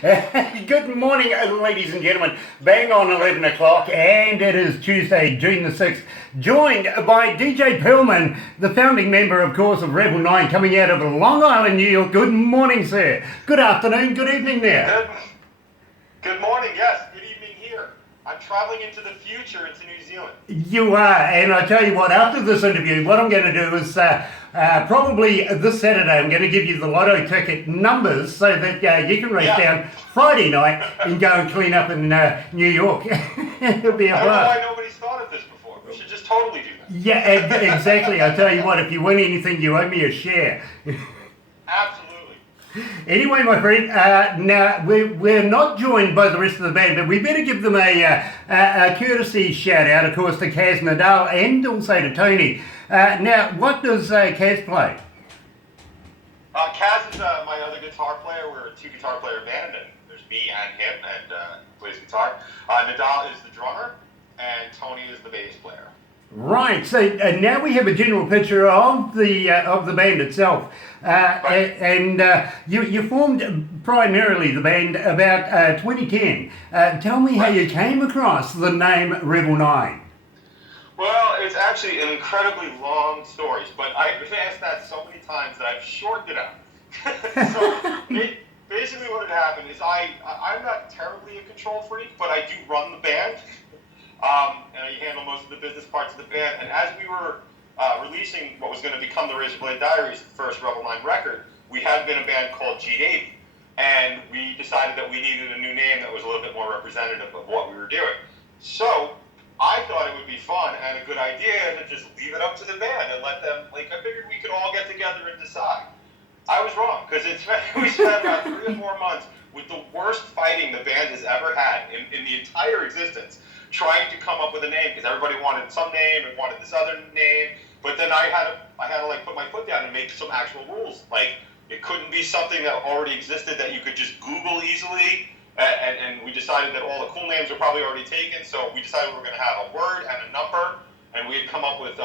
Good morning, ladies and gentlemen. Bang on 11 o'clock, and it is Tuesday, June the 6th, joined by DJ Perlman, the founding member, of course, of Revel 9, coming out of Long Island, New York. Good morning, sir. Good afternoon, good evening there. Good morning, yes, good evening here. I'm traveling into the future into New Zealand. You are, and I tell you what, after this interview, what I'm going to do is probably this Saturday, I'm going to give you the lotto ticket numbers so that you can race down Friday night and go and clean up in New York. It'll be a blast. I don't know why nobody's thought of this before. We should just totally do that. Yeah, exactly. I tell you what, if you win anything, you owe me a share. Absolutely. Anyway, my friend, now we're not joined by the rest of the band, but we better give them a courtesy shout out, of course, to Kaz Nadal and also to Tony. Now, what does Kaz play? Kaz is my other guitar player. We're a two guitar player band, and there's me and him, and plays guitar. Nadal is the drummer, and Tony is the bass player. Right. So now we have a general picture of the band itself, Right. and you formed primarily the band about 2010. Tell me how you came across the name Revel 9. Well, it's actually an incredibly long story, but I've been asked that so many times that I've shortened it out. So basically what had happened is I'm not terribly a control freak, but I do run the band. And I handle most of the business parts of the band. And as we were releasing what was going to become the Razorblade Diaries, the first Revel 9 record, we had been a band called G80. And we decided that we needed a new name that was a little bit more representative of what we were doing. So I thought it would be fun and a good idea to just leave it up to the band and let them, I figured we could all get together and decide. I was wrong, because we spent about 3 or 4 months with the worst fighting the band has ever had in the entire existence, trying to come up with a name, because everybody wanted some name and wanted this other name. But then I had to put my foot down and make some actual rules. It couldn't be something that already existed that you could just Google easily. And we decided that all the cool names were probably already taken, so we decided we were going to have a word and a number, and we had come up with,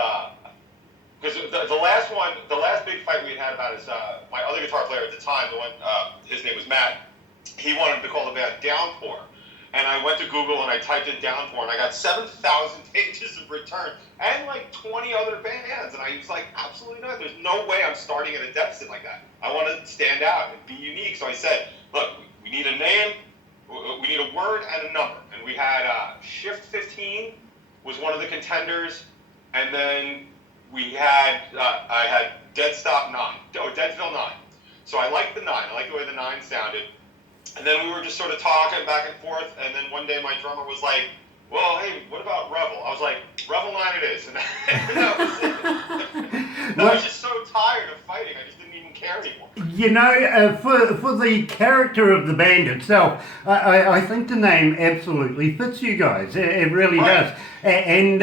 because the last big fight we had about is my other guitar player at the time, the one, his name was Matt, he wanted to call the band Downpour. And I went to Google and I typed in Downpour, and I got 7,000 pages of return and 20 other bands. And I was like, absolutely not. There's no way I'm starting at a deficit like that. I want to stand out and be unique. So I said, look, we need a name, we need a word and a number. And we had Shift 15 was one of the contenders, and then we had I had Deadville 9. So I liked the 9. I liked the way the 9 sounded. And then we were just sort of talking back and forth, and then one day my drummer was like, well, hey, what about Revel? I was like, Revel 9 it is. And that was it. I was just so tired of fighting, I just didn't even care anymore. You know, for the character of the band itself, I think the name absolutely fits you guys. It really does. And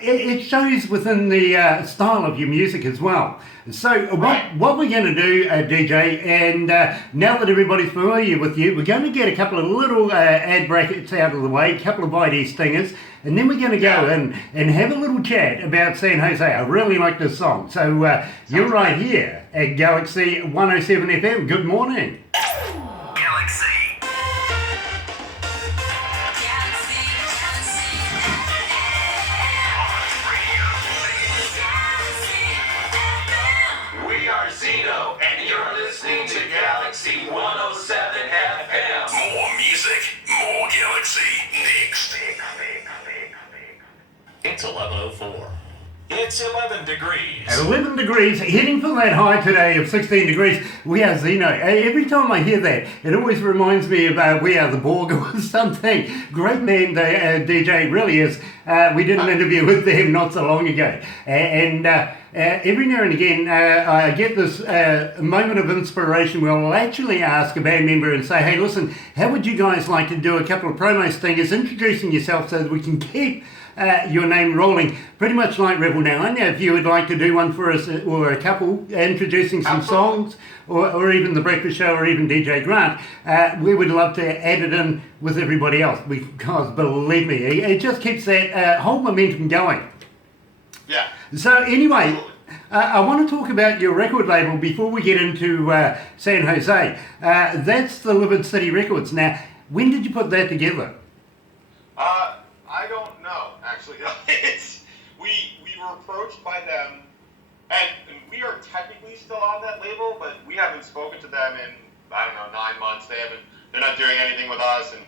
it shows within the style of your music as well. So what we're going to do, DJ, and now that everybody's familiar with you, we're going to get a couple of little ad brackets out of the way, a couple of ID stingers, and then we're going to go and have a little chat about San Jose. I really like this song. So you're right here at Galaxy 107 FM. Good morning. Galaxy. Zeno, and you're listening to Galaxy 107 FM. More music, more Galaxy. Next. It's 11:04. It's 11 degrees. At 11 degrees, heading for that high today of 16 degrees. We are Zeno. Every time I hear that, it always reminds me of We Are the Borg or something. Great band, DJ, really is. We did an interview with them not so long ago. And every now and again, I get this moment of inspiration where I'll actually ask a band member and say, hey, listen, how would you guys like to do a couple of promo stingers introducing yourself so that we can keep your name rolling, pretty much like Revel 9. If you would like to do one for us, or a couple, introducing some songs, or even The Breakfast Show, or even DJ Grant, we would love to add it in with everybody else, because believe me, it just keeps that whole momentum going. Yeah. So anyway, I want to talk about your record label before we get into San Jose. That's the Livid City Records. Now, when did you put that together? I don't know, actually. We were approached by them, and we are technically still on that label, but we haven't spoken to them in, I don't know, 9 months. They're not doing anything with us, and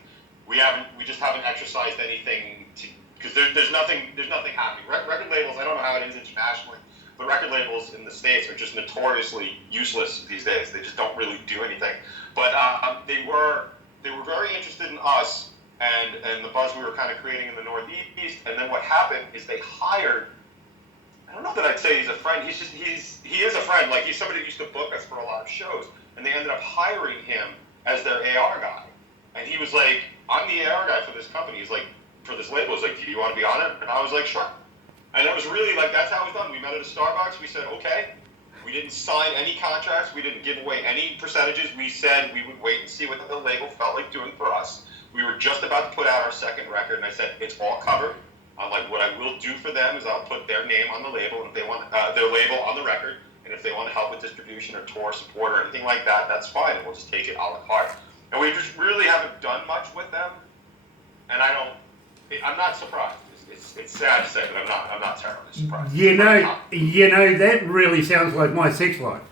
we just haven't exercised anything because there's nothing happening. Record labels, I don't know how it is internationally, but record labels in the States are just notoriously useless these days. They just don't really do anything. But they were very interested in us and the buzz we were kind of creating in the Northeast. And then what happened is they hired, I don't know that I'd say he's a friend. He is a friend. Like, he's somebody who used to book us for a lot of shows, and they ended up hiring him as their AR guy. And he was like, I'm the AR guy for this company. He's like, for this label. He's like, do you want to be on it? And I was like, sure. And it was really like, that's how it was done. We met at a Starbucks. We said, okay. We didn't sign any contracts. We didn't give away any percentages. We said we would wait and see what the label felt like doing for us. We were just about to put out our second record, and I said, it's all covered. I'm like, what I will do for them is I'll put their name on the label, and if they want their label on the record, and if they want to help with distribution or tour support or anything like that, that's fine, and we'll just take it a la carte. And we just really haven't done much with them, and I'm not surprised. It's sad to say, but I'm not terribly surprised. You know, that really sounds like my sex life.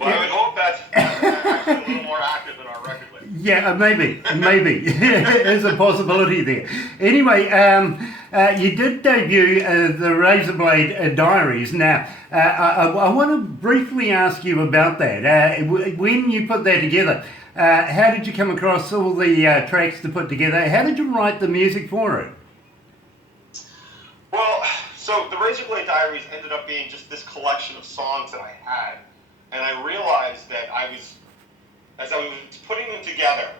Well, I would hope that's actually a little more active than our record label. Yeah, maybe. There's a possibility there. Anyway, you did debut the Razorblade Diaries. Now, I want to briefly ask you about that. When you put that together, how did you come across all the tracks to put together? How did you write the music for it? Well, so the Razorblade Diaries ended up being just this collection of songs that I had. And I realized that as I was putting them together,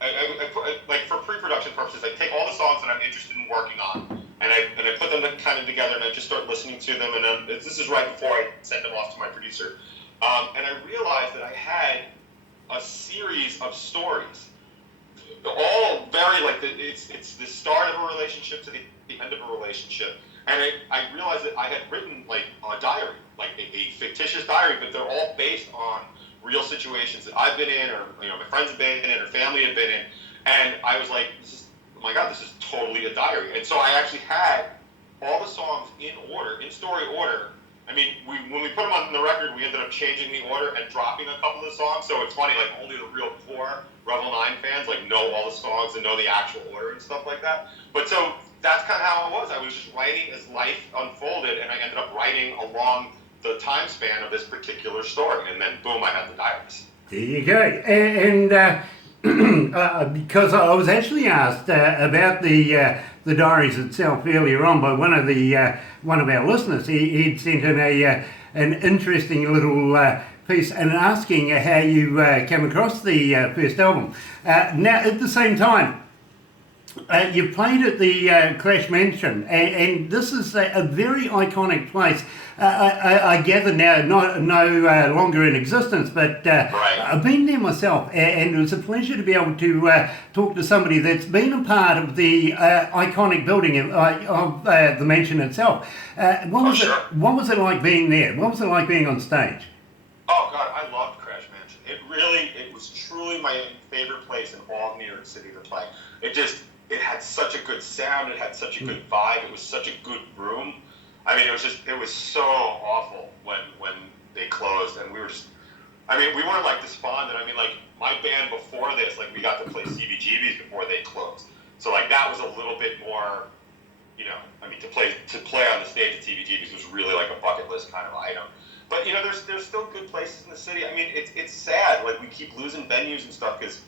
I put, like, for pre-production purposes, I take all the songs that I'm interested in working on, and I put them kind of together, and I just start listening to them, and this is right before I send them off to my producer. And I realized that I had a series of stories, all very, like, it's the start of a relationship to the end of a relationship. And I realized that I had written, like, a diary, like a fictitious diary, but they're all based on real situations that I've been in, or, you know, my friends have been in, or family have been in. And I was like, oh my God, this is totally a diary. And so I actually had all the songs in order, in story order. I mean, when we put them on the record, we ended up changing the order and dropping a couple of the songs. So it's funny, like, only the real core Revel 9 fans, like, know all the songs and know the actual order and stuff like that. But so that's kind of how it was. I was just writing as life unfolded, and I ended up writing along the time span of this particular story. And then, boom, I had the diaries. There you go. And because I was actually asked about the diaries itself earlier on by one of our listeners. He'd sent in an interesting little piece and asking how you came across the first album. Now, at the same time, you played at the Crash Mansion, and this is a very iconic place. I gather now no longer in existence, but Right. I've been there myself, and it was a pleasure to be able to talk to somebody that's been a part of the iconic building of the mansion itself. What was it like being there? What was it like being on stage? Oh, God, I loved Crash Mansion. It was truly my favorite place in all of New York City to play. It had such a good sound. It had such a good vibe. It was such a good room. I mean, it was so awful when they closed, and we weren't like despondent. I mean, like, my band before this, like, we got to play CBGBs before they closed. So, like, that was a little bit more, you know, I mean, to play on the stage at CBGBs was really like a bucket list kind of item. But, you know, there's still good places in the city. I mean, it's sad. Like, we keep losing venues and stuff because,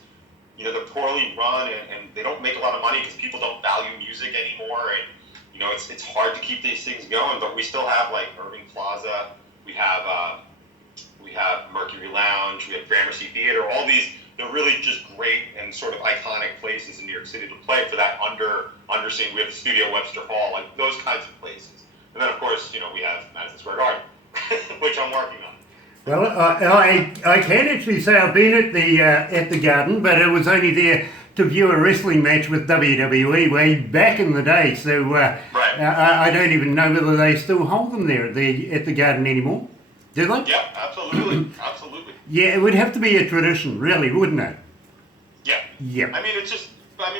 you know, they're poorly run, and they don't make a lot of money because people don't value music anymore, and, you know, it's hard to keep these things going. But we still have, like, Irving Plaza, we have Mercury Lounge, we have Gramercy Theater, all these, they're really just great and sort of iconic places in New York City to play for that under scene. We have the Studio Webster Hall, like, those kinds of places. And then, of course, you know, we have Madison Square Garden, which I'm working on. Well, I can actually say I've been at the Garden, but it was only there to view a wrestling match with WWE way back in the day. So Right. I don't even know whether they still hold them there at the garden anymore. Do they? Yeah, absolutely. Absolutely. Yeah, it would have to be a tradition, really, wouldn't it? Yeah. Yeah. I mean,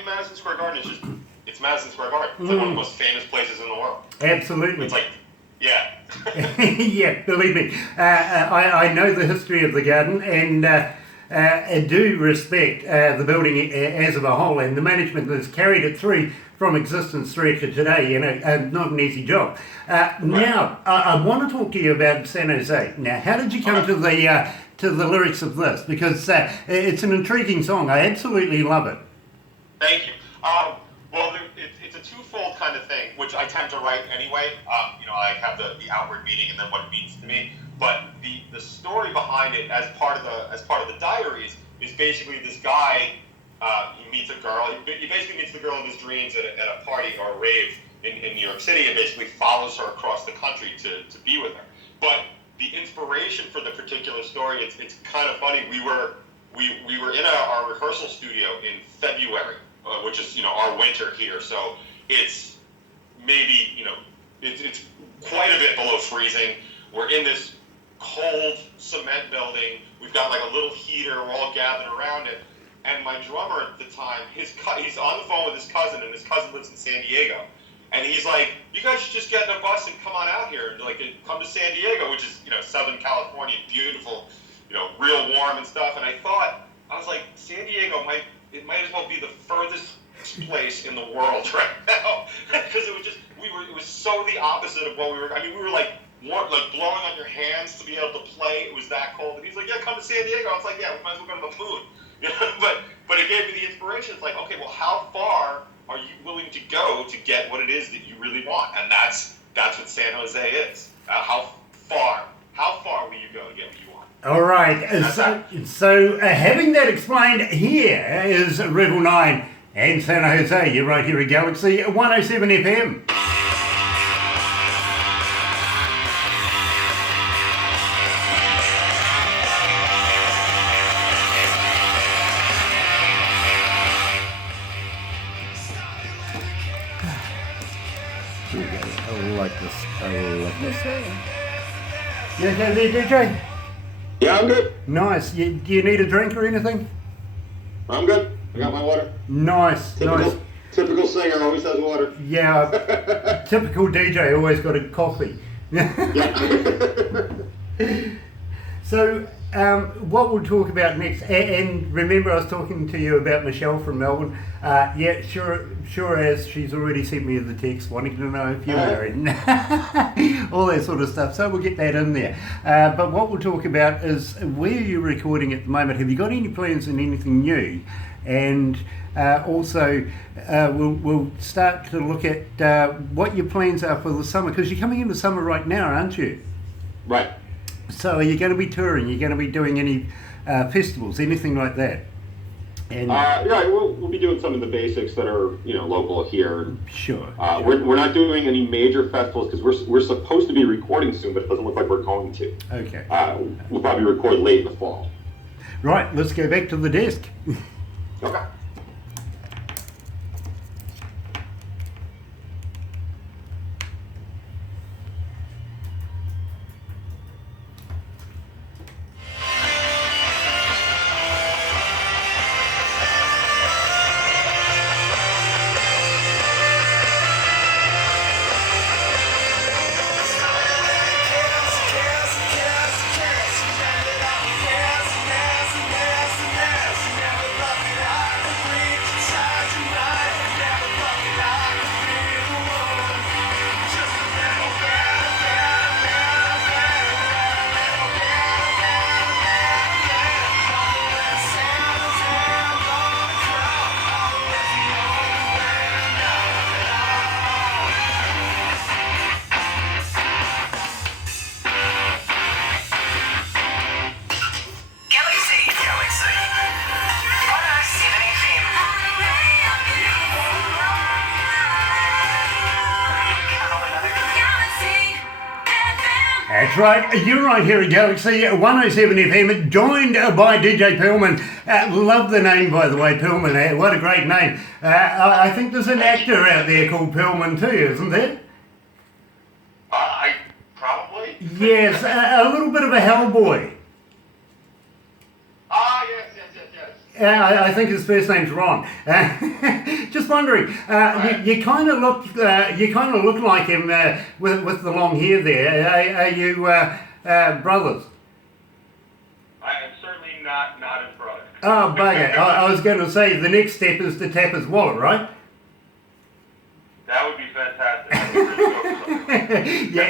Madison Square Garden is it's Madison Square Garden. It's like one of the most famous places in the world. Absolutely. It's like, yeah. Yeah, believe me. I know the history of the garden, and I do respect the building as of a whole, and the management that's carried it through from existence through to today. Not an easy job. Now, I want to talk to you about San Jose. Now, how did you come to the lyrics of this? Because it's an intriguing song. I absolutely love it. Thank you. Well, it's a twofold kind of thing, which I tend to write anyway. I have the outward meaning and then what it means to me. But the story behind it, as part of the diaries, is basically this guy. He meets a girl. He basically meets the girl of his dreams at a party or a rave in New York City, and basically follows her across the country to be with her. But the inspiration for the particular story, it's kind of funny. We were in our rehearsal studio in February, which is our winter here. So it's maybe it's quite a bit below freezing. We're in this cold cement building. We've got like a little heater. We're all gathered around it. And my drummer at the time, he's on the phone with his cousin, and his cousin lives in San Diego. And he's like, "You guys should just get in a bus and come on out here, and come to San Diego, which is Southern California, beautiful, real warm and stuff." And I was like, San Diego might as well be the furthest place in the world right now, because it was so the opposite of what we were. I mean, we were like blowing on your hands to be able to play. It was that cold. And he's like, "Yeah, come to San Diego." I was like, "Yeah, we might as well go to the moon." But it gave me the inspiration. It's like, okay, well, how far are you willing to go to get what it is that you really want? And that's what San Jose is. How far will you go to get what you want? All right. So having that explained, here is Revel 9 and San Jose. You're right here at Galaxy 107 FM. I like this. You okay there, DJ? Yeah, I'm good. Nice. Do you need a drink or anything? I'm good. I got my water. Nice. Typical singer always has water. Yeah. Typical DJ always got a coffee. Yeah. So, what we'll talk about next, and remember I was talking to you about Michelle from Melbourne. Yeah, sure as she's already sent me the text wanting to know if you're married. All that sort of stuff, so we'll get that in there. But what we'll talk about is where you're recording at the moment. Have you got any plans in anything new? And also, we'll start to look at what your plans are for the summer, because you're coming into summer right now, aren't you? Right. So are you going to be touring? Are you going to be doing any festivals, anything like that? And yeah, we'll be doing some of the basics that are local here. Sure. We're not doing any major festivals because we're supposed to be recording soon, but it doesn't look like we're going to. Okay. We'll probably record late in the fall. Right. Let's go back to the desk. Okay. That's right, you're right here at Galaxy 107 FM, joined by DJ Pillman. Love the name, by the way, Pillman. What a great name. I think there's an actor out there called Pillman too, isn't there? Yes, a little bit of a Hellboy. Ah, yes. I think his first name's Ron. Just wondering, you kind of look like him with the long hair there. Are you brothers? I am certainly not his brother. Oh, bugger. I was going to say the next step is to tap his wallet, right? That would be fantastic. I would really go for something. Yeah,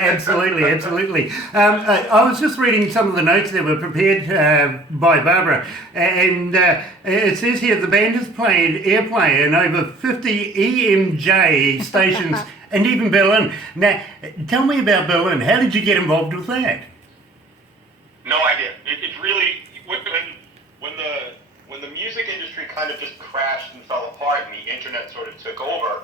absolutely. I was just reading some of the notes that were prepared by Barbara, and it says here the band has played airplay in over 50 EMJ stations and even Berlin. Now, tell me about Berlin. How did you get involved with that? No idea. It's really when the music industry kind of just crashed and fell apart and the internet sort of took over.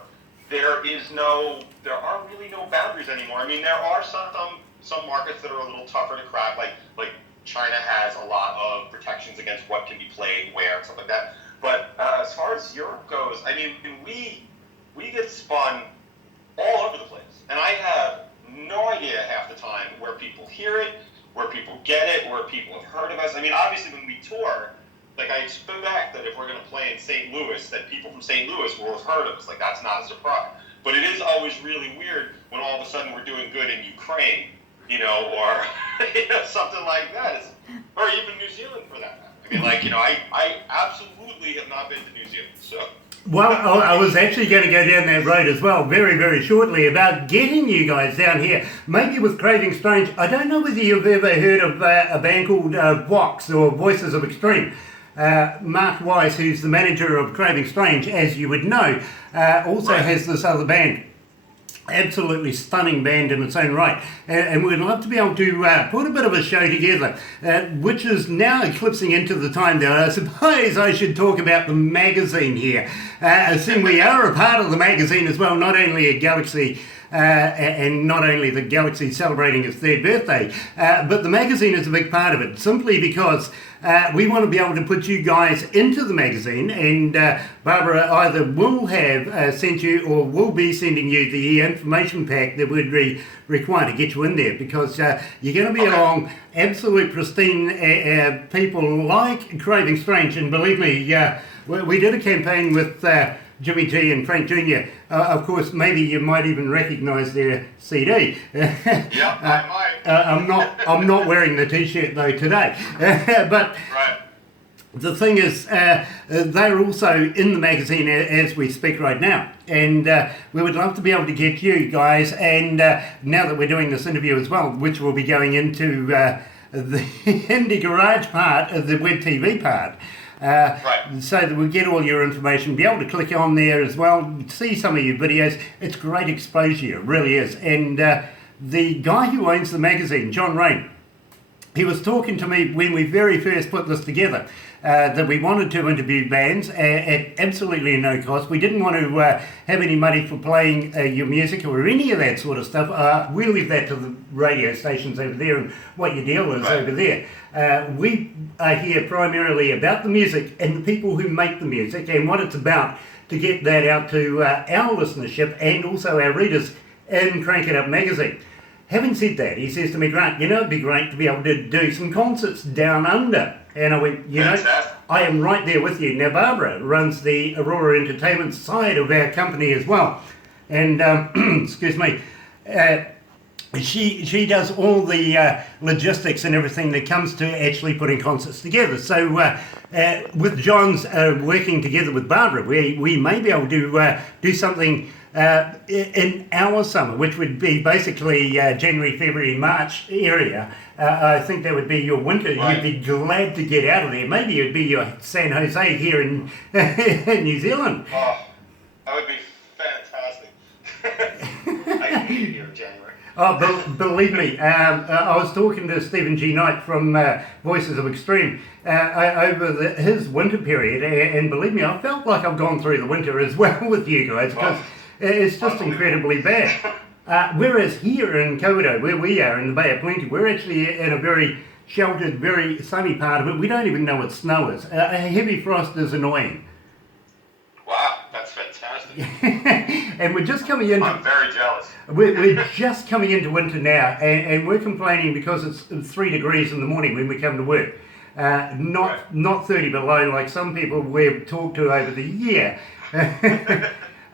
There are really no boundaries anymore. I mean, there are some markets that are a little tougher to crack, like China has a lot of protections against what can be played where and stuff like that. But as far as Europe goes, I mean, we get spun all over the place, and I have no idea half the time where people hear it, where people get it, where people have heard of us. I mean, obviously when we tour, like I expect that if we're going to play in St. Louis, that people from St. Louis will have heard of us. Like that's not a surprise. But it is always really weird when all of a sudden we're doing good in Ukraine, or something like that, or even New Zealand for that matter. I mean, I absolutely have not been to New Zealand, so. Well, I was actually going to go down that road as well very, very shortly about getting you guys down here, maybe with Craving Strange. I don't know whether you've ever heard of a band called Vox or Voices of Extreme. Mark Weiss, who's the manager of Craving Strange, as you would know, also has this other band. Absolutely stunning band in its own right, and we'd love to be able to put a bit of a show together, which is now eclipsing into the time that I suppose I should talk about the magazine here. Seeing we are a part of the magazine as well, not only a Galaxy, and not only the Galaxy celebrating its third birthday, but the magazine is a big part of it, simply because we want to be able to put you guys into the magazine, and Barbara either will have sent you or will be sending you the information pack that would be required to get you in there, because you're going to be along absolute pristine people like Craving Strange, and believe me, we did a campaign with Jimmy G and Frank Jr. Of course, maybe you might even recognise their CD. Yeah, I might. I'm not wearing the T-shirt though today. But right. The thing is, they're also in the magazine as we speak right now, and we would love to be able to get you guys. And now that we're doing this interview as well, which will be going into the Indie Garage part of the web TV part. Right. So that we'll get all your information, be able to click on there as well, see some of your videos. It's great exposure, it really is. And the guy who owns the magazine, John Rain, he was talking to me when we very first put this together, that we wanted to interview bands at absolutely no cost. We didn't want to have any money for playing your music or any of that sort of stuff. We'll leave that to the radio stations over there and what your deal is over there. We are here primarily about the music and the people who make the music and what it's about, to get that out to our listenership and also our readers in Crank It Up magazine. Having said that, he says to me, Grant, it'd be great to be able to do some concerts down under. And I went, I am right there with you. Now, Barbara runs the Aurora Entertainment side of our company as well. And, excuse me, she does all the logistics and everything that comes to actually putting concerts together. So with John's working together with Barbara, we may be able to do something in our summer, which would be basically January, February, March area. I think that would be your winter. Right. You'd be glad to get out of there. Maybe it'd be your San Jose here in New Zealand. Oh, that would be fantastic. I hate it here in January. Oh, believe me, I was talking to Stephen G. Knight from Voices of Extreme over his winter period, and believe me, I felt like I've gone through the winter as well with you guys, because it's just incredibly bad. Whereas here in Kawerau, where we are in the Bay of Plenty, we're actually in a very sheltered, very sunny part of it. We don't even know what snow is. A heavy frost is annoying. Wow, that's fantastic. and we're just coming into. I'm very jealous. We're just coming into winter now, and we're complaining because it's 3 degrees in the morning when we come to work. Not 30 below like some people we've talked to over the year.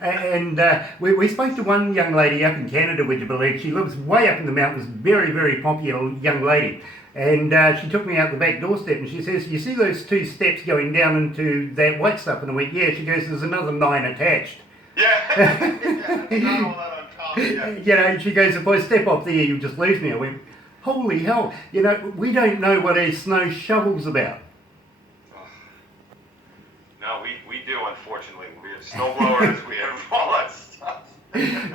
And we spoke to one young lady up in Canada, would you believe? She lives way up in the mountains, very, very popular young lady. And she took me out the back doorstep and she says, you see those 2 steps going down into that white stuff? And I went, yeah. She goes, there's another 9 attached. Yeah. It's not all that uncommon. Yeah. You know, and she goes, if I step off there, you'll just lose me. I went, holy hell. You know, we don't know what a snow shovel's about. No, we do, unfortunately. We have snowblowers, we have all that stuff.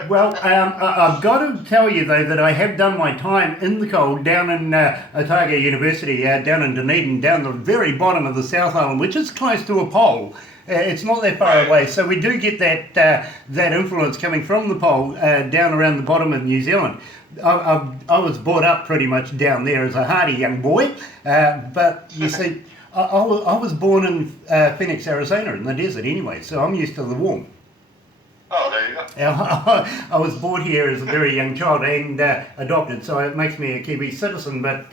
Well, I've got to tell you, though, that I have done my time in the cold down in Otago University, down in Dunedin, down the very bottom of the South Island, which is close to a pole. It's not that far away, so we do get that influence coming from the pole down around the bottom of New Zealand. I was brought up pretty much down there as a hardy young boy, but you see, I was born in Phoenix, Arizona, in the desert anyway, so I'm used to the warm. Oh, there you go. I was born here as a very young child and adopted, so it makes me a Kiwi citizen, but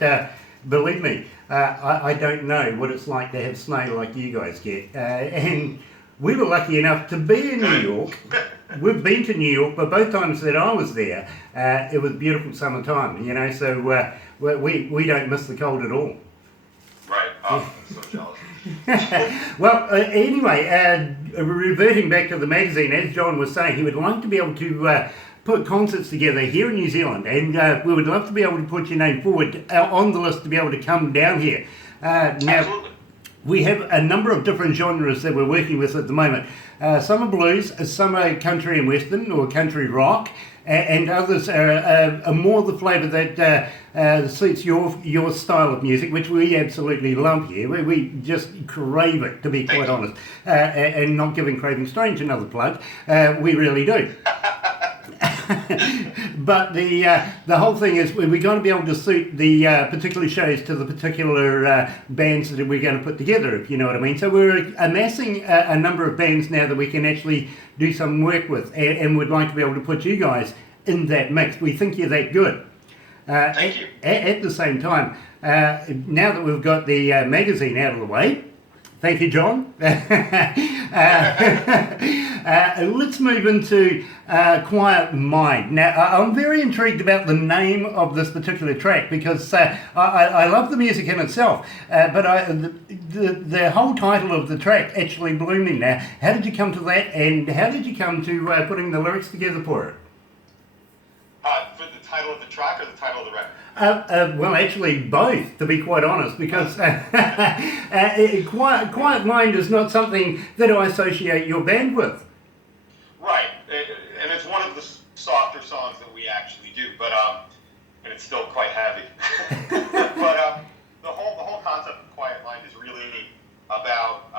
believe me, I don't know what it's like to have snow like you guys get. And we were lucky enough to be in New York. We've been to New York, but both times that I was there, it was beautiful summertime, you know, so we don't miss the cold at all. Right. Oh, I'm so jealous. Well, anyway, reverting back to the magazine, as John was saying, he would like to be able to put concerts together here in New Zealand, and we would love to be able to put your name forward on the list to be able to come down here. Now, Absolutely. we have a number of different genres that we're working with at the moment. Some are blues, some are country and western, or country rock, and others are more the flavour that suits your style of music, which we absolutely love here. We just crave it, to be quite honest. And not giving Craving Strange another plug, we really do. But the whole thing is we're going to be able to suit the particular shows to the particular bands that we're going to put together, if you know what I mean. So we're amassing a number of bands now that we can actually do some work with, and would like to be able to put you guys in that mix. We think you're that good. Thank you. At the same time, now that we've got the magazine out of the way, thank you, John. Let's move into Quiet Mind. Now, I'm very intrigued about the name of this particular track because I love the music in itself, but the whole title of the track actually blew me. Now, how did you come to that, and how did you come to putting the lyrics together for it? For the title of the track or the title of the record? Well, actually both, to be quite honest, because Quiet Mind is not something that I associate your band with. Right, and it's one of the softer songs that we actually do, but and it's still quite heavy. But the whole concept of Quiet Mind is really about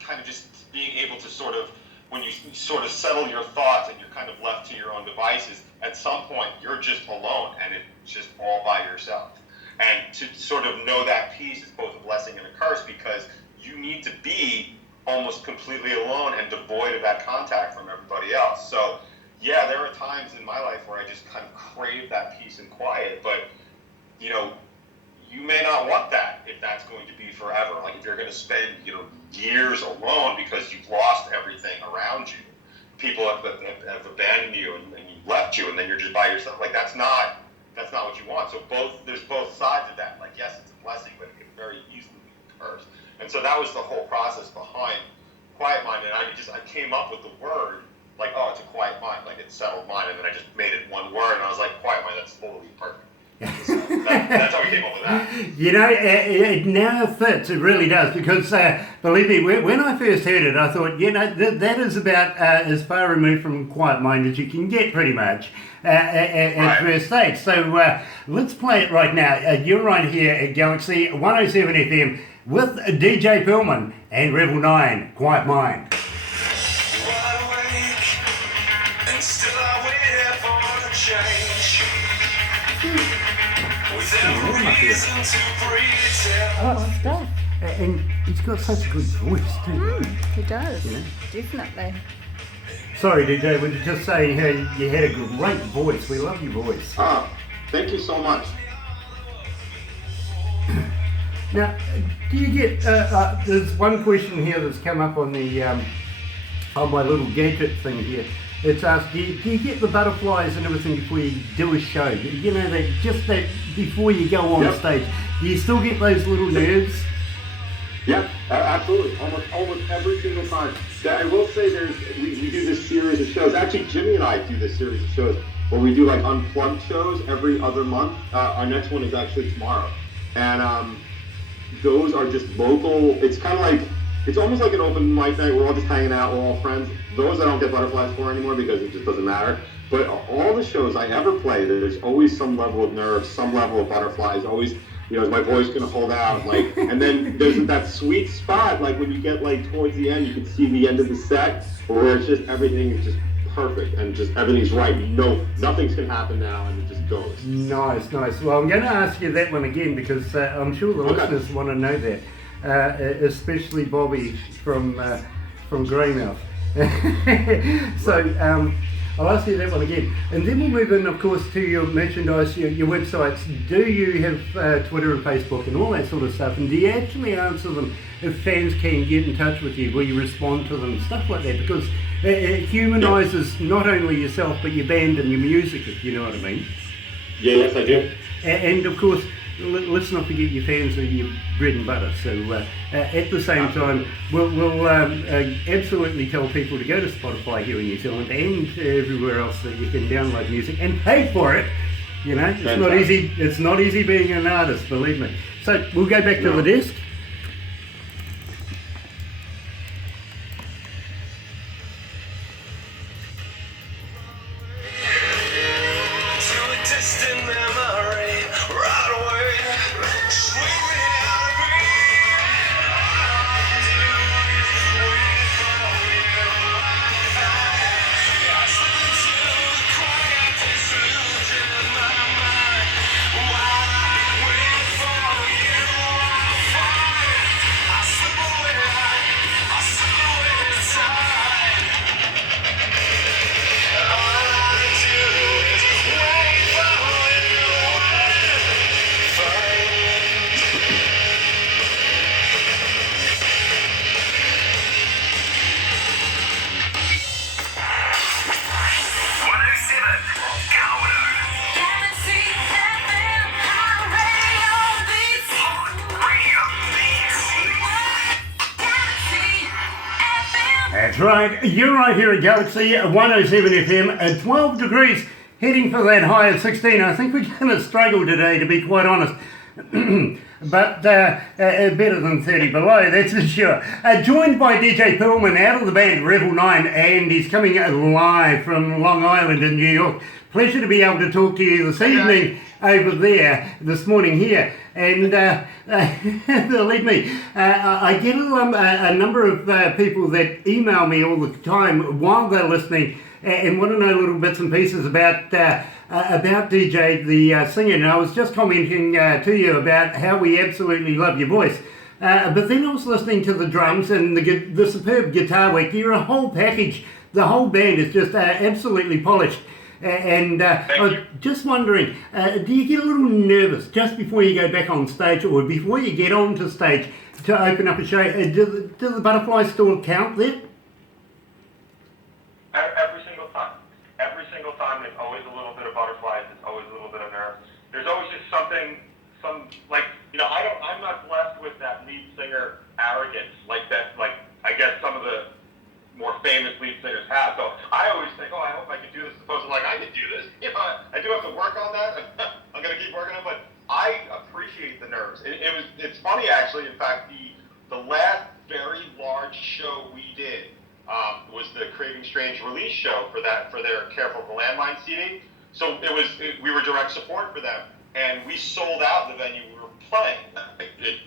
kind of just being able to sort of, when you sort of settle your thoughts and you're kind of left to your own devices, at some point you're just alone and it's just all by yourself. And to sort of know that peace is both a blessing and a curse, because you need to be almost completely alone and devoid of that contact from everybody else. So yeah, there are times in my life where I just kind of crave that peace and quiet, but you know, you may not want that if that's going to be forever. Like if you're going to spend, years alone because you've lost everything around you, people have abandoned you and you've left you, and then you're just by yourself. Like that's not what you want. So there's both sides of that. Like yes, it's a blessing, but it can very easily be a curse. And so that was the whole process behind Quiet Mind. And I came up with the word like, oh, it's a quiet mind, like it's settled mind, and then I just made it one word, and I was like, Quiet Mind, that's totally perfect. So that's how we came up with that. You know, it now fits, it really does, because believe me, when I first heard it, I thought, that is about as far removed from Quiet Mind as you can get, pretty much, at first stage. So let's play it right now. You're right here at Galaxy 107 FM with DJ Pillman and Revel 9, Quiet Mind. Wide awake, and still I wait for the change. Without reason to pretend. Oh, stuff. And he's got such a good voice too. He does, Yeah. definitely. Sorry, DJ, we were just saying how you had a great voice. We love your voice. Thank you so much. Now, do you get? There's one question here that's come up on the on my little gadget thing here. It's asked, do you get the butterflies and everything before you do a show? You know, that before you go on stage. Do you still get those little nerves? Yeah, absolutely. Almost every single time. I will say we do this series of shows. Actually, Jimmy and I do this series of shows where we do like unplugged shows every other month. Our next one is actually tomorrow. And those are just local. It's kind of like, it's almost like an open mic night. We're all just hanging out. We're all friends. Those I don't get butterflies for anymore because it just doesn't matter. But all the shows I ever play, there's always some level of nerves, some level of butterflies. Always, you know, is my voice gonna hold out? Like, and then there's that sweet spot, like when you get like towards the end, you can see the end of the set, where it's just everything is just perfect and just everything's right. No, nothing's gonna happen now, and it just goes. Nice. Well, I'm going to ask you that one again because I'm sure the listeners want to know that. Especially Bobby from Greymouth. So I'll ask you that one again, and then we'll move in, of course, to your merchandise, your websites. Do you have Twitter and Facebook and all that sort of stuff? And do you actually answer them if fans can get in touch with you? Will you respond to them, stuff like that? Because it humanises not only yourself but your band and your music, if you know what I mean. Yeah, yes, I do. And of course, let's not forget your fans are your bread and butter. So at the same time, we'll absolutely tell people to go to Spotify here in New Zealand and everywhere else that you can download music and pay for it. You know, it's not easy. It's not easy being an artist, believe me. So we'll go back to the desk. That's right, you're right here at Galaxy 107 FM at 12 degrees, heading for that high of 16. I think we're going to struggle today, to be quite honest. But better than 30 below, that's for sure. Joined by DJ Perlman out of the band Revel 9, and he's coming live from Long Island in New York. Pleasure to be able to talk to you this evening over there, this morning here. And believe me, I get a number of people that email me all the time while they're listening and want to know little bits and pieces about DJ, the singer. And I was just commenting to you about how we absolutely love your voice. But then I was listening to the drums and the superb guitar work. You're a whole package. The whole band is just absolutely polished. And I was just wondering, do you get a little nervous just before you go back on stage or before you get onto stage to open up a show? Do the butterflies still count there? Every single time. Every single time there's always a little bit of butterflies, there's always a little bit of nerves. There's always just I'm not blessed with that lead singer arrogance like that, I guess some of the more famous lead singers have. So I always think, I hope I can do this, as opposed to I can do this. I do have to work on that. I'm going to keep working on it, but I appreciate the nerves. It's funny, actually. In fact, the last very large show we did was the Craving Strange release show for their Careful of the Landmine CD. So we were direct support for them, and we sold out the venue we were playing. It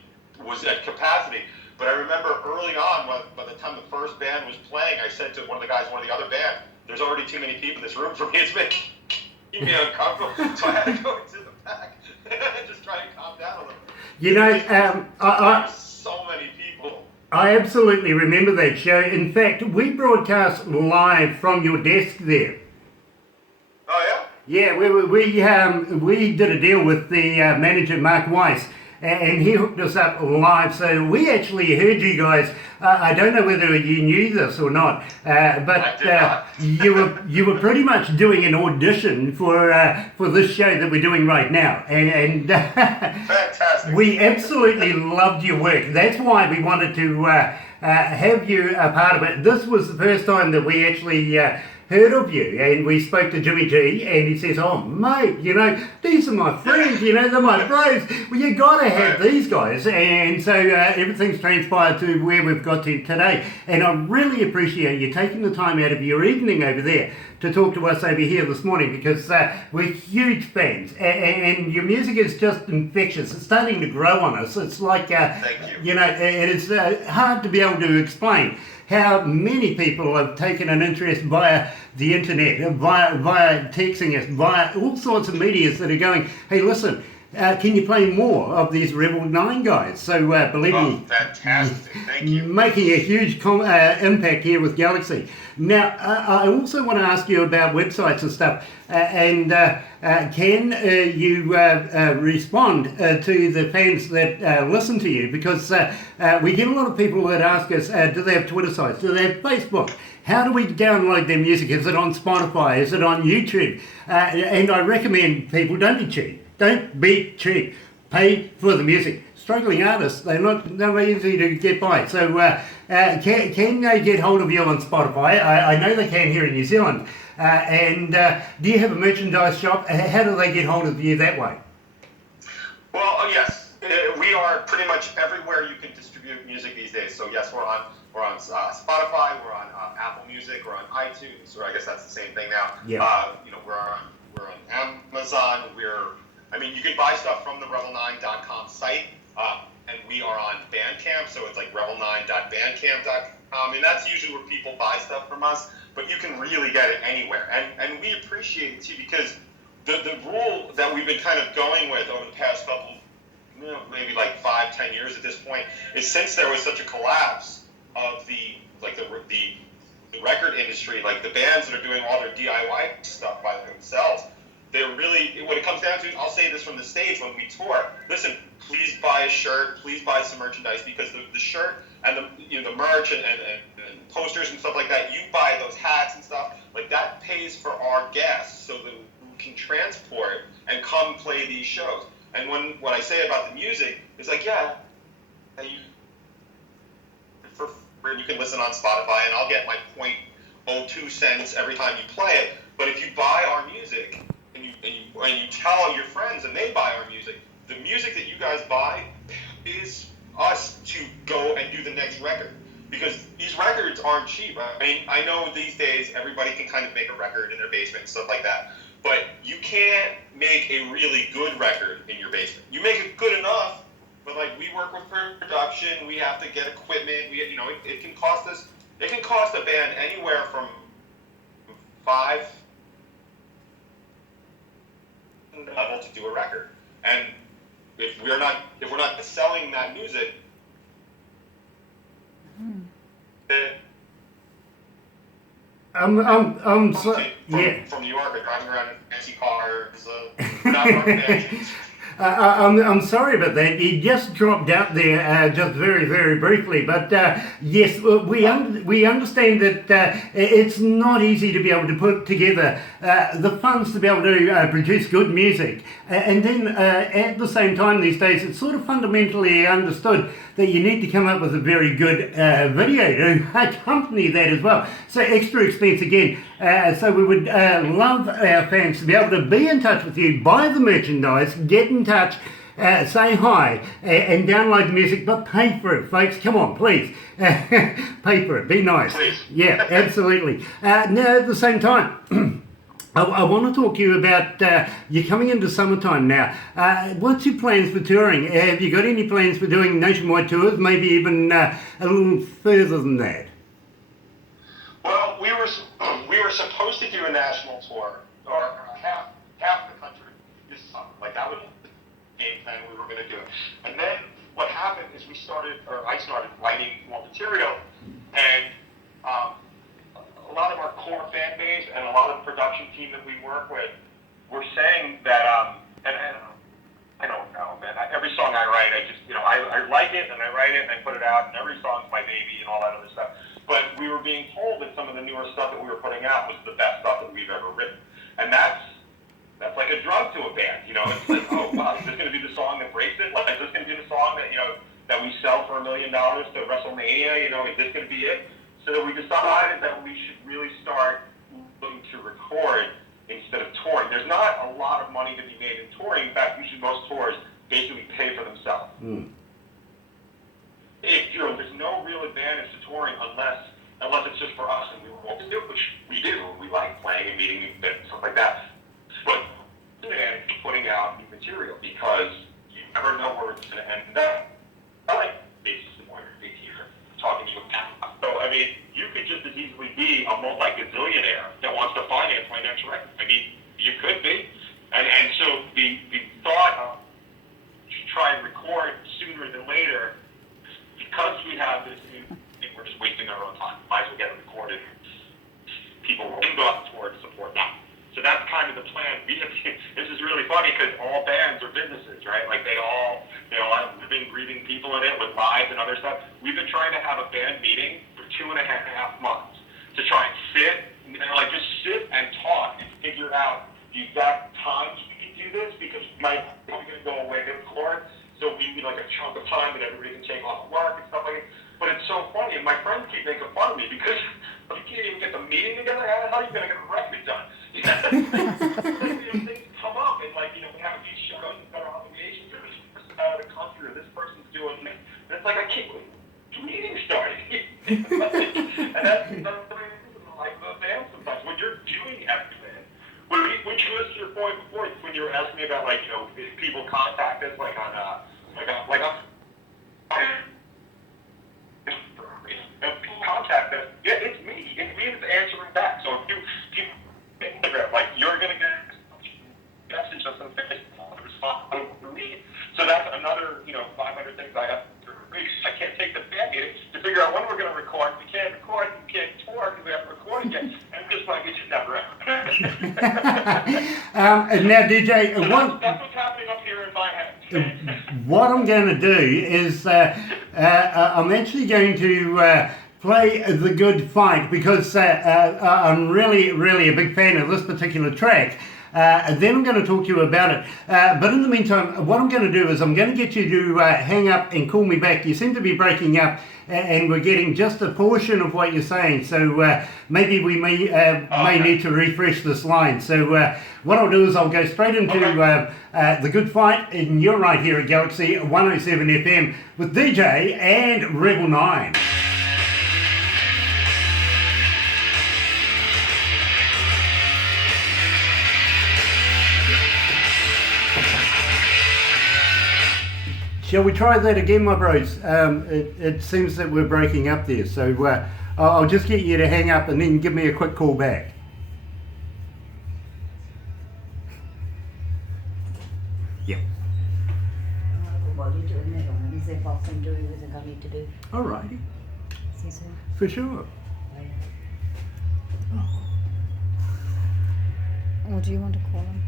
was at capacity. But I remember early on, by the time the first band was playing, I said to one of the guys, one of the other bands, there's already too many people in this room for me. It's making me uncomfortable. So I had to go into the back and just try and calm down a little. You know, so many people. I absolutely remember that show. In fact, we broadcast live from your desk there. Oh Yeah, we did a deal with the manager, Mark Weiss, and he hooked us up live. So we actually heard you guys. I don't know whether you knew this or not, but you were pretty much doing an audition for this show that we're doing right now, and fantastic. We absolutely loved your work. That's why we wanted to have you a part of it. This was the first time that we actually heard of you, and we spoke to Jimmy G, and he says, "Oh mate, you know, these are my friends, you know, they're my bros. Well, you gotta have these guys." And so everything's transpired to where we've got to today, and I really appreciate you taking the time out of your evening over there to talk to us over here this morning, because we're huge fans, and your music is just infectious. It's starting to grow on us. It's like, Thank you. You know, it is hard to be able to explain how many people have taken an interest via the internet, via texting us, via all sorts of medias that are going, "Hey, listen, can you play more of these Revel 9 guys?" So believe me, fantastic. Thank you. making a huge impact here with Galaxy. Now, I also want to ask you about websites and stuff, and can you respond to the fans that listen to you? Because we get a lot of people that ask us, do they have Twitter sites? Do they have Facebook? How do we download their music? Is it on Spotify? Is it on YouTube? And I recommend people, don't be cheap. Don't be cheap. Pay for the music. Struggling artists, they're not easy to get by. So can they get hold of you on Spotify? I know they can here in New Zealand. And do you have a merchandise shop? How do they get hold of you that way? Well, yes, we are pretty much everywhere you can distribute music these days. So yes, we're on Spotify, we're on Apple Music, we're on iTunes, or I guess that's the same thing now. Yeah. You know, we're on Amazon. You can buy stuff from the Revel9.com site, and we are on Bandcamp, so it's like revel9.bandcamp.com, and that's usually where people buy stuff from us. But you can really get it anywhere, and we appreciate it too, because the rule that we've been kind of going with over the past couple, maybe like 5-10 years at this point, is since there was such a collapse of the record industry, like the bands that are doing all their DIY stuff by themselves, they're really, when it comes down to it, I'll say this from the stage when we tour, listen, please buy a shirt, please buy some merchandise, because the shirt and the merch and posters and stuff like that, you buy those hats and stuff, like that pays for our gas so that we can transport and come play these shows. And what I say about the music is like, you can listen on Spotify and I'll get my 0.02 cents every time you play it, but if you buy our music, and you tell your friends and they buy our music, the music that you guys buy is us to go and do the next record. Because these records aren't cheap. I mean, I know these days everybody can kind of make a record in their basement and stuff like that, but you can't make a really good record in your basement. You make it good enough, but like we work with production, we have to get equipment, it can cost us, it can cost a band anywhere from $5 level to do a record, and if we're not selling that music, I'm so, yeah. From New York, or driving around in fancy cars, not fancy. I'm sorry about that. You just dropped out there just very, very briefly. But yes, we understand that it's not easy to be able to put together the funds to be able to produce good music. And then at the same time these days, it's sort of fundamentally understood that you need to come up with a very good video to accompany that as well. So extra expense again. So we would love our fans to be able to be in touch with you, buy the merchandise, get in touch, say hi, and download the music, but pay for it, folks. Come on, please. Pay for it. Be nice. Please. Yeah, absolutely. Now, at the same time, I want to talk to you about, you're coming into summertime now. What's your plans for touring? Have you got any plans for doing nationwide tours, maybe even a little further than that? Well, we were supposed to do a national tour, or half the country this summer. Like that was the game plan we were going to do. And then what happened is I started writing more material, and a lot of our core fan base and a lot of the production team that we work with were saying that, and I don't know, man. Every song I write, I like it and I write it and I put it out, and every song's my baby and all that other stuff. But we were being told that some of the newer stuff that we were putting out was the best stuff that we've ever written, and that's like a drug to a band, you know. It's like, oh wow, is this going to be the song that breaks it? Like, is this going to be the song that that we sell for $1 million to WrestleMania? You know, is this going to be it? So that we decided that we should really start looking to record instead of touring. There's not a lot of money to be made in touring. In fact, usually most tours basically pay for themselves. There's no real advantage to touring unless it's just for us and we want to do it, which we do. We like playing and meeting and stuff like that. But and putting out new material because you never know where it's going to end up. I like basis and more here talking to you about. So I mean, you could just as easily be a multi-gazillionaire that wants to finance my next record. I mean, you could be, and so the thought of try and record sooner than later because we have this new thing. We're just wasting our own time. Might as well get it recorded. People will go out to tour to support that. So that's kind of the plan. This is really funny because all bands are businesses, right? Like they all have living, breathing people in it with lives and other stuff. We've been trying to have a band meeting for 2.5 months to try and sit and talk and figure out the exact times we can do this because we might probably going to go away to record. So we need like a chunk of time that everybody can take off work and stuff like that. But it's so funny, and my friends keep making fun of me because you can't even get the meeting together. How are you going to get a record done? Things come up, and we have these shows and better obligations, or this person out of the country, or this person's doing this. And it's like I can't wait. The meeting started. And that's like the band sometimes. When you're doing everything, when you listen to your point before, when you were asking me about if people contact us contact us, yeah, it's me. It's me that's answering back. So if you Instagram, you're gonna get a message on some Facebook response to me. So that's another 500 things I have to reach. I can't take the band meeting to figure out when we're gonna record. We can't record. We can't tour because we haven't recorded yet. And just it just never happens. Now, DJ, so that's what's happening up here in my head. What I'm going to do is I'm actually going to play The Good Fight because I'm really, really a big fan of this particular track. Then I'm going to talk to you about it. But in the meantime, what I'm going to do is I'm going to get you to hang up and call me back. You seem to be breaking up and we're getting just a portion of what you're saying. So maybe we may need to refresh this line. So what I'll do is I'll go straight into The Good Fight, and you're right here at Galaxy 107 FM with DJ and Revel 9. Shall we try that again, my bros? It seems that we're breaking up there, so I'll just get you to hang up and then give me a quick call back. Yep. Alrighty. For sure. Or do you want to call him?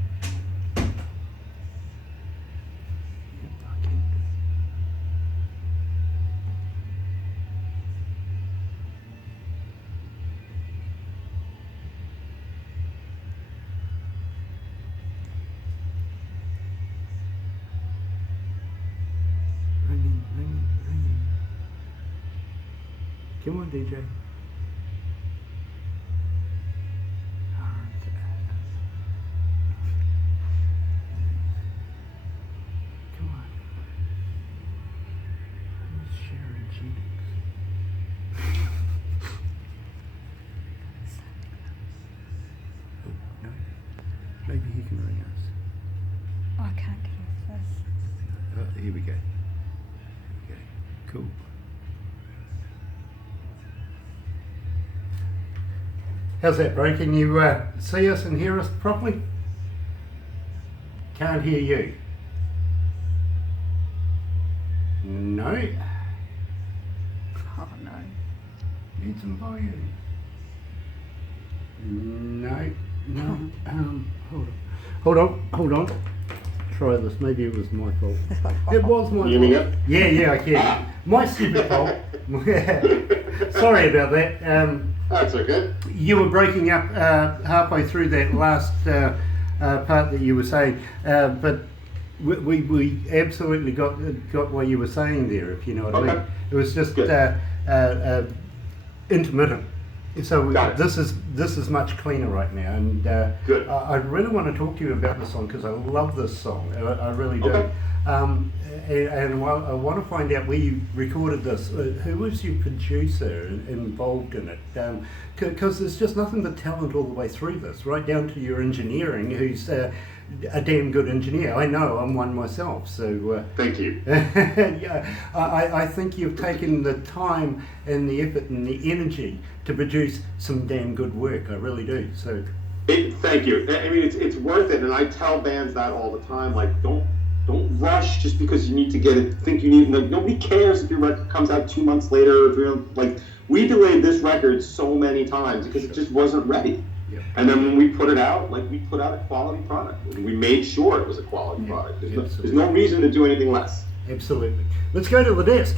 Ringing. Come on, DJ. Come on. Who's Sharon Jennings? No. Maybe he can ring us. Oh, I can't get off this. Here we go. Okay, cool. How's that, bro? Can you see us and hear us properly? Can't hear you. No. Oh no. Need some volume. No. Hold on. Try this. Maybe it was my fault. It was my You hear fault. me now? Yeah, I can. My stupid fault. Sorry about that. That's okay. You were breaking up halfway through that last part that you were saying, but we absolutely got what you were saying there, if you know what I mean. It was just intermittent. So this is much cleaner right now, and Good. I really want to talk to you about this song because I love this song. I really do. Okay. And I want to find out where you recorded this. Who was your producer involved in it? Because there's just nothing but talent all the way through this, right down to your engineering, who's a damn good engineer. I know, I'm one myself. So Thank you. yeah, I think you've taken the time and the effort and the energy to produce some damn good work. I really do. So Thank you. I mean, it's worth it, and I tell bands that all the time. Like, don't rush just because you need to get it. Think you need. Like, nobody cares if your record comes out 2 months later or 3 months. Like, we delayed this record so many times because it just wasn't ready. yeah. And then when we put it out, like, we put out a quality product. And we made sure it was a quality product. There's no reason to do anything less. Absolutely. Let's go to the desk.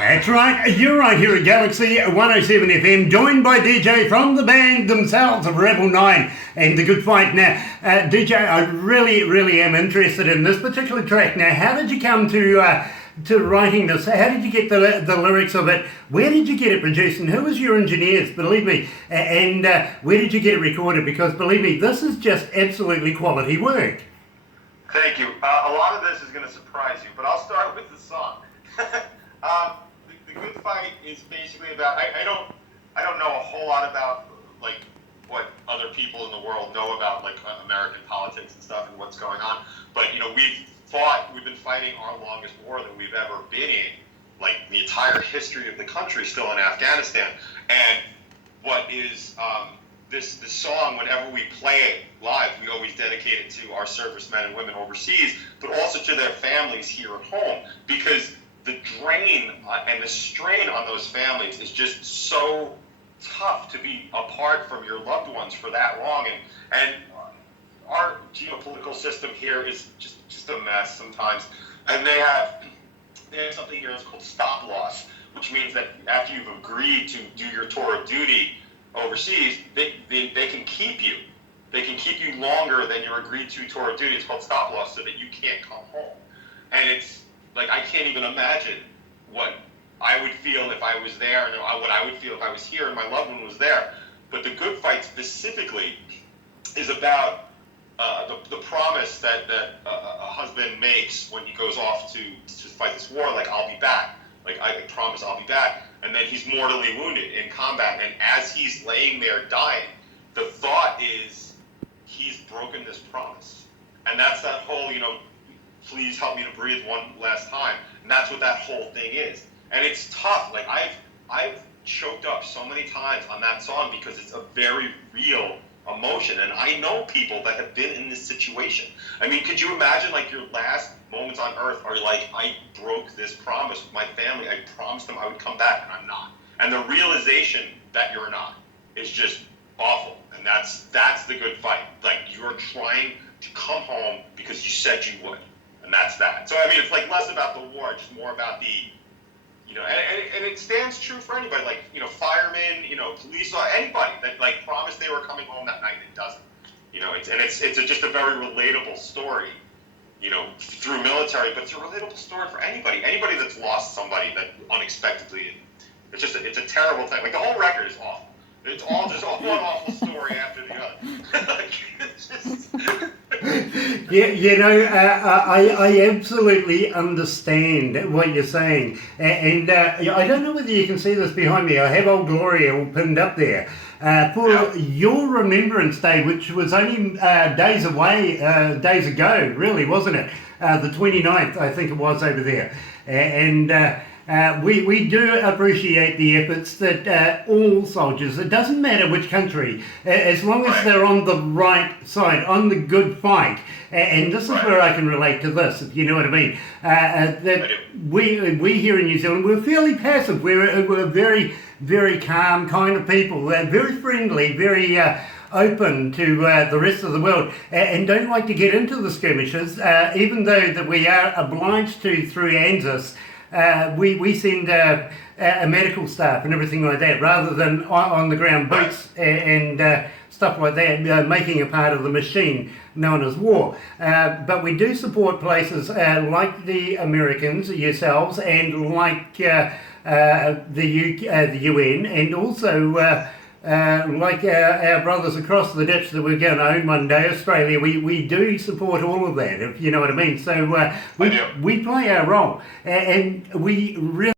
That's right, you're right here at Galaxy 107 FM, joined by DJ from the band themselves of Revel 9 and The Good Fight. Now, DJ, I really am interested in this particular track. Now, how did you come to writing this? How did you get the lyrics of it? Where did you get it produced? And who was your engineers, believe me? And where did you get it recorded? Because, believe me, this is just absolutely quality work. Thank you. A lot of this is going to surprise you, but I'll start with the song. The Good Fight is basically about. I don't know a whole lot about like what other people in the world know about like American politics and stuff and what's going on. But you know, we've been fighting our longest war that we've ever been in, like the entire history of the country, still in Afghanistan. And what is this song? Whenever we play it live, we always dedicate it to our servicemen and women overseas, but also to their families here at home, because the drain and the strain on those families is just so tough to be apart from your loved ones for that long. And our geopolitical system here is just a mess sometimes. And they have something here that's called stop loss, which means that after you've agreed to do your tour of duty overseas, they can keep you. They can keep you longer than your agreed to tour of duty. It's called stop loss, so that you can't come home. And it's like, I can't even imagine what I would feel if I was there, and what I would feel if I was here and my loved one was there. But the Good Fight specifically is about the promise that a husband makes when he goes off to fight this war, like, I'll be back. Like, I promise I'll be back. And then he's mortally wounded in combat. And as he's laying there dying, the thought is he's broken this promise. And that's that whole, you know, please help me to breathe one last time. And that's what that whole thing is. And it's tough. Like, I've choked up so many times on that song because it's a very real emotion. And I know people that have been in this situation. I mean, could you imagine like your last moments on earth are like, I broke this promise with my family. I promised them I would come back, and I'm not. And the realization that you're not is just awful. And that's the good fight. Like, you're trying to come home because you said you would. And that's that. So, I mean, it's like less about the war, just more about the, you know, and it stands true for anybody, like, you know, firemen, you know, police, anybody that, like, promised they were coming home that night and it doesn't. You know, it's just a very relatable story, you know, through military, but it's a relatable story for anybody that's lost somebody that unexpectedly. It's just it's a terrible thing. Like, the whole record is awful. It's all just one awful story after the other. Like, it's just... Yeah, you know, I absolutely understand what you're saying, and I don't know whether you can see this behind me. I have Old Gloria all pinned up there for your Remembrance Day, which was only days ago, really, wasn't it? The 29th, I think it was, over there, and we do appreciate the efforts that all soldiers, it doesn't matter which country, as long as they're on the right side, on the good fight, and this is where I can relate to this, if you know what I mean, that we here in New Zealand, we're fairly passive, we're very, very calm kind of people, very friendly, very open to the rest of the world, and don't like to get into the skirmishes, even though that we are obliged to through ANZUS. We send a medical staff and everything like that, rather than on the ground boots and stuff like that, making a part of the machine known as war. But we do support places like the Americans, yourselves, and like the UN, and also like our brothers across the ditch that we're going to own one day, Australia. We do support all of that, if you know what I mean. So we play our role, and we really